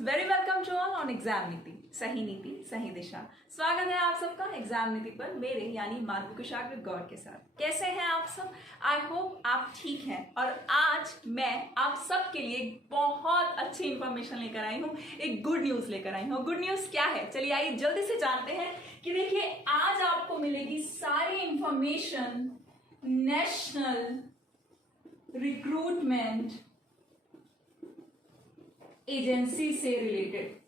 Very welcome to all on exam नीति सही दिशा। स्वागत है आप सबका एग्जाम नीति पर मेरे यानी माधवी कुशाग्र गौर के साथ। कैसे हैं आप सब? आई होप आप ठीक हैं। और आज मैं आप सब के लिए बहुत अच्छी इंफॉर्मेशन लेकर आई हूँ, एक गुड न्यूज लेकर आई हूँ। गुड न्यूज क्या है, चलिए आइए जल्दी से जानते हैं। कि देखिए, आज आपको मिलेगी सारी इंफॉर्मेशन नेशनल रिक्रूटमेंट एजेंसी से रिलेटेड।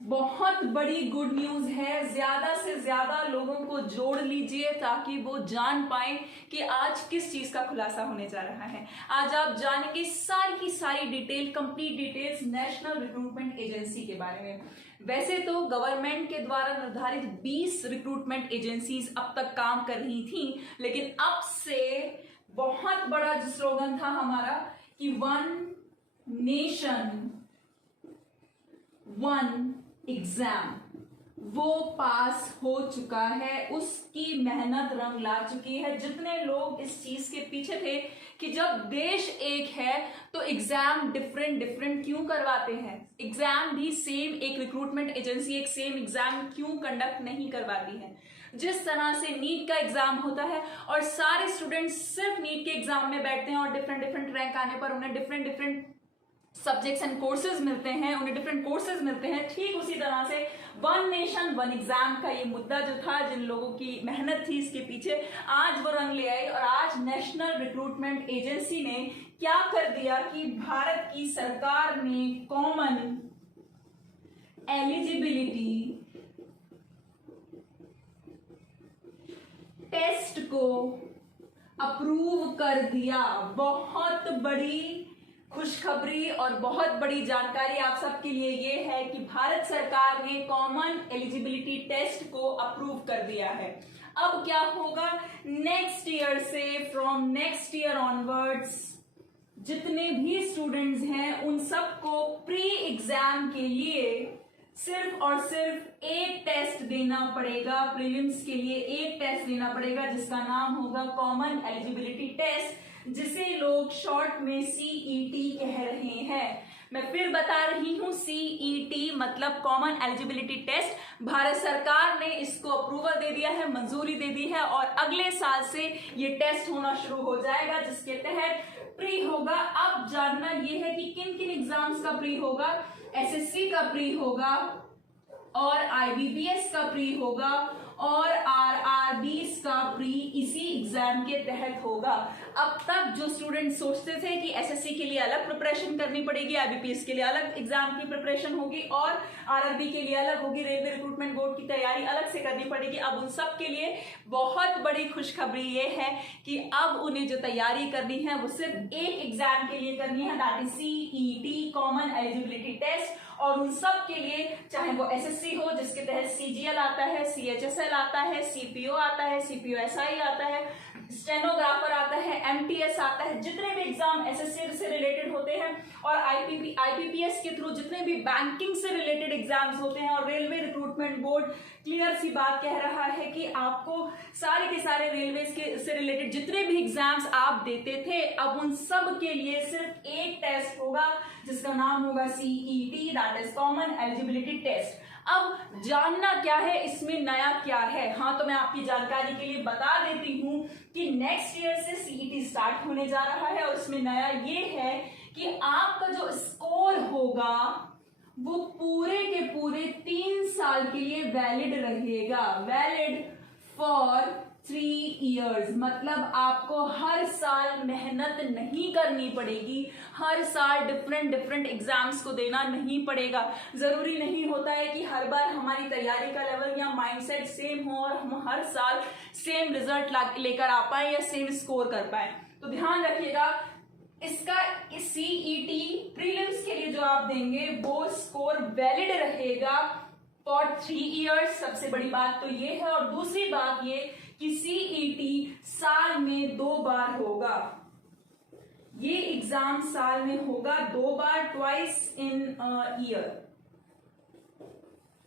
बहुत बड़ी गुड न्यूज है। ज्यादा से ज्यादा लोगों को जोड़ लीजिए ताकि वो जान पाए कि आज किस चीज का खुलासा होने जा रहा है। आज आप जानेंगे सारी की सारी detail, complete details national recruitment agency के बारे में। वैसे तो गवर्नमेंट के द्वारा निर्धारित 20 रिक्रूटमेंट एजेंसीज अब तक काम कर रही थी, लेकिन अब से बहुत बड़ा जो स्लोगन था हमारा कि वन नेशन वन एग्जाम, वो पास हो चुका है। उसकी मेहनत रंग ला चुकी है। जितने लोग इस चीज के पीछे थे कि जब देश एक है तो एग्जाम डिफरेंट क्यों करवाते हैं, एग्जाम भी सेम एक रिक्रूटमेंट एजेंसी एक सेम एग्जाम क्यों कंडक्ट नहीं करवाती है। जिस तरह से नीट का एग्जाम होता है और सारे स्टूडेंट्स सिर्फ नीट के एग्जाम में बैठते हैं और डिफरेंट रैंक आने पर उन्हें डिफरेंट सब्जेक्ट्स एंड कोर्सेज मिलते हैं, उन्हें डिफरेंट कोर्सेज मिलते हैं, ठीक उसी तरह से वन नेशन वन एग्जाम का ये मुद्दा जो था, जिन लोगों की मेहनत थी इसके पीछे, आज वो रंग ले आई। और आज नेशनल रिक्रूटमेंट एजेंसी ने क्या कर दिया कि भारत की सरकार ने कॉमन एलिजिबिलिटी टेस्ट को अप्रूव कर दिया। बहुत बड़ी खुशखबरी और बहुत बड़ी जानकारी आप सबके लिए ये है कि भारत सरकार ने कॉमन एलिजिबिलिटी टेस्ट को अप्रूव कर दिया है। अब क्या होगा, नेक्स्ट ईयर से, फ्रॉम नेक्स्ट ईयर ऑनवर्ड्स, जितने भी स्टूडेंट्स हैं उन सबको प्री एग्जाम के लिए सिर्फ और सिर्फ एक टेस्ट देना पड़ेगा। प्रीलिम्स के लिए एक टेस्ट देना पड़ेगा जिसका नाम होगा कॉमन एलिजिबिलिटी टेस्ट, जिसे लोग शॉर्ट में सीईटी कह रहे हैं। मैं फिर बता रही हूं, सीईटी मतलब कॉमन एलिजिबिलिटी टेस्ट। भारत सरकार ने इसको अप्रूवल दे दिया है, मंजूरी दे दी है और अगले साल से ये टेस्ट होना शुरू हो जाएगा, जिसके तहत प्री होगा। अब जानना यह है कि किन किन एग्जाम्स का प्री होगा। एसएससी का प्री होगा और आईबीपीएस का प्री होगा और आरआरबीस का प्री इसी एग्जाम के तहत होगा। अब तक जो स्टूडेंट सोचते थे कि एसएससी के लिए अलग प्रिपरेशन करनी पड़ेगी, आईबीपीएस के लिए अलग एग्जाम की प्रिपरेशन होगी और आरआरबी के लिए अलग होगी, रेलवे रिक्रूटमेंट बोर्ड की तैयारी अलग से करनी पड़ेगी, अब उन सब के लिए बहुत बड़ी खुशखबरी ये है कि अब उन्हें जो तैयारी करनी है वो सिर्फ एक एग्जाम के लिए करनी है, that is CET common eligibility test. और उन सब के लिए, चाहे वो एसएससी हो जिसके तहत सीजीएल आता है, सीएचएसएल आता है, सीपीओ आता है, सीपीओएसआई आता है, स्टेनोग्राफर आता है, एमटीएस आता है, जितने भी एग्जाम एसएससी से रिलेटेड होते हैं और आईपीपीएस के थ्रू जितने भी बैंकिंग से रिलेटेड एग्जाम्स होते हैं और रेलवे रिक्रूटमेंट बोर्ड क्लियर सी बात कह रहा है कि आपको सारे के सारे रेलवे से रिलेटेड जितने भी एग्जाम्स आप देते थे, अब उन सब के लिए सिर्फ एक टेस्ट होगा जिसका नाम होगा CET, that is common eligibility test. अब जानना क्या है, इसमें नया क्या है। हाँ, तो मैं आपकी जानकारी के लिए बता देती हूँ कि नेक्स्ट ईयर से सीईटी स्टार्ट होने जा रहा है और इसमें नया ये है कि आपका जो स्कोर होगा वो पूरे के पूरे 3 साल के लिए वैलिड रहेगा, वैलिड फॉर 3 years। मतलब आपको हर साल मेहनत नहीं करनी पड़ेगी, हर साल डिफरेंट एग्जाम्स को देना नहीं पड़ेगा। जरूरी नहीं होता है कि हर बार हमारी तैयारी का लेवल या माइंडसेट सेम हो और हम हर साल सेम रिजल्ट लेकर आ पाए या सेम स्कोर कर पाए। तो ध्यान रखिएगा, इसका सीईटी प्रीलिम्स के लिए जो आप देंगे वो स्कोर वैलिड रहेगा फॉर 3 years। सबसे बड़ी बात तो ये है। और दूसरी बात ये कि सीईटी साल में 2 बार होगा। ये एग्जाम साल में होगा 2 बार, ट्वाइस इन ईयर।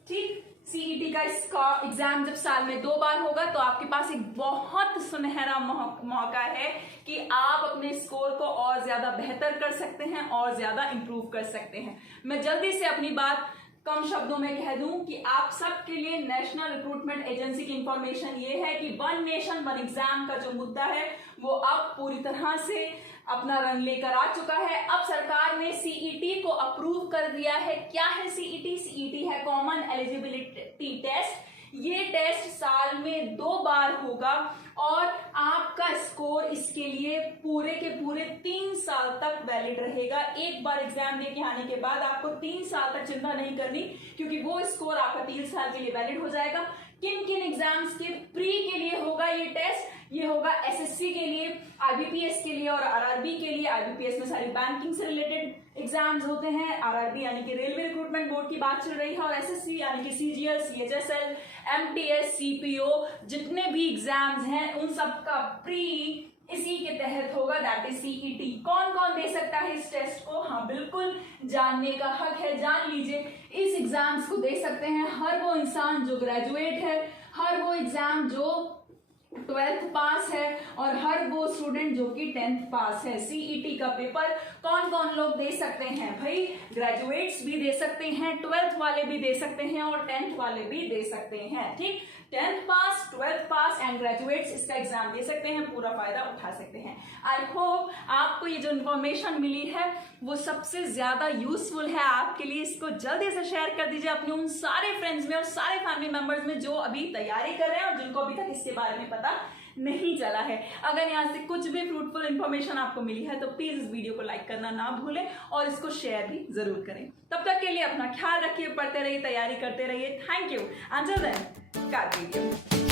ठीक, सीईटी का इसका एग्जाम जब साल में 2 बार होगा तो आपके पास एक बहुत सुनहरा मौका है कि आप अपने स्कोर को और ज्यादा बेहतर कर सकते हैं और ज्यादा इंप्रूव कर सकते हैं। मैं जल्दी से अपनी बात कम शब्दों में कह दूं कि आप सबके लिए नेशनल रिक्रूटमेंट एजेंसी की इंफॉर्मेशन ये है कि वन नेशन वन एग्जाम का जो मुद्दा है वो अब पूरी तरह से अपना रंग लेकर आ चुका है। अब सरकार ने सीईटी को अप्रूव कर दिया है। क्या है सीईटी? सीईटी है कॉमन एलिजिबिलिटी टेस्ट। ये टेस्ट साल में 2 बार होगा और आपका स्कोर इसके लिए पूरे के पूरे 3 साल तक वैलिड रहेगा। एक बार एग्जाम दे के आने के बाद आपको 3 साल तक चिंता नहीं करनी, क्योंकि वो स्कोर आपका 3 साल के लिए वैलिड हो जाएगा। किन किन एग्जाम्स के प्री के लिए होगा ये टेस्ट? ये होगा एसएससी के लिए, आईबीपीएस के लिए और आरआरबी के लिए। आईबीपीएस में सारी बैंकिंग से रिलेटेड एग्जाम्स होते हैं, आरआरबी यानी कि रेलवे रिक्रूटमेंट बोर्ड की बात चल रही है, और एसएससी यानी कि सीजीएल, सीएचएसएल, एमटीएस, सीपीओ, जितने भी एग्जाम्स हैं उन सब का प्री इसी के तहत होगा, दैट इज सीईटी। कौन कौन दे सकता है इस टेस्ट को? हाँ बिल्कुल, जानने का हक है, जान लीजिए। इस एग्जाम्स को दे सकते हैं हर वो इंसान जो ग्रेजुएट है, हर वो एग्जाम जो 12th पास है और हर वो स्टूडेंट जो कि 10th पास है। सीईटी का पेपर कौन कौन लोग दे सकते हैं? भाई ग्रेजुएट्स भी दे सकते हैं, 12th वाले भी दे सकते हैं और 10th वाले भी दे सकते हैं। ठीक, 10th pass, 12th pass and graduates इसका एग्जाम दे सकते हैं, पूरा फायदा उठा सकते हैं। आई होप आपको ये जो इन्फॉर्मेशन मिली है वो सबसे ज्यादा यूजफुल है आपके लिए। इसको जल्दी से शेयर कर दीजिए अपने उन सारे फ्रेंड्स में और सारे फैमिली मेंबर्स में जो अभी तैयारी कर रहे हैं और जिनको अभी तक इसके बारे में पता नहीं चला है। अगर यहाँ से कुछ भी फ्रूटफुल इन्फॉर्मेशन आपको मिली है तो प्लीज इस वीडियो को लाइक करना ना भूलें और इसको शेयर भी जरूर करें। तब तक के लिए अपना ख्याल रखिए, पढ़ते रहिए, तैयारी करते रहिए। Thank you. Until then, God bless you.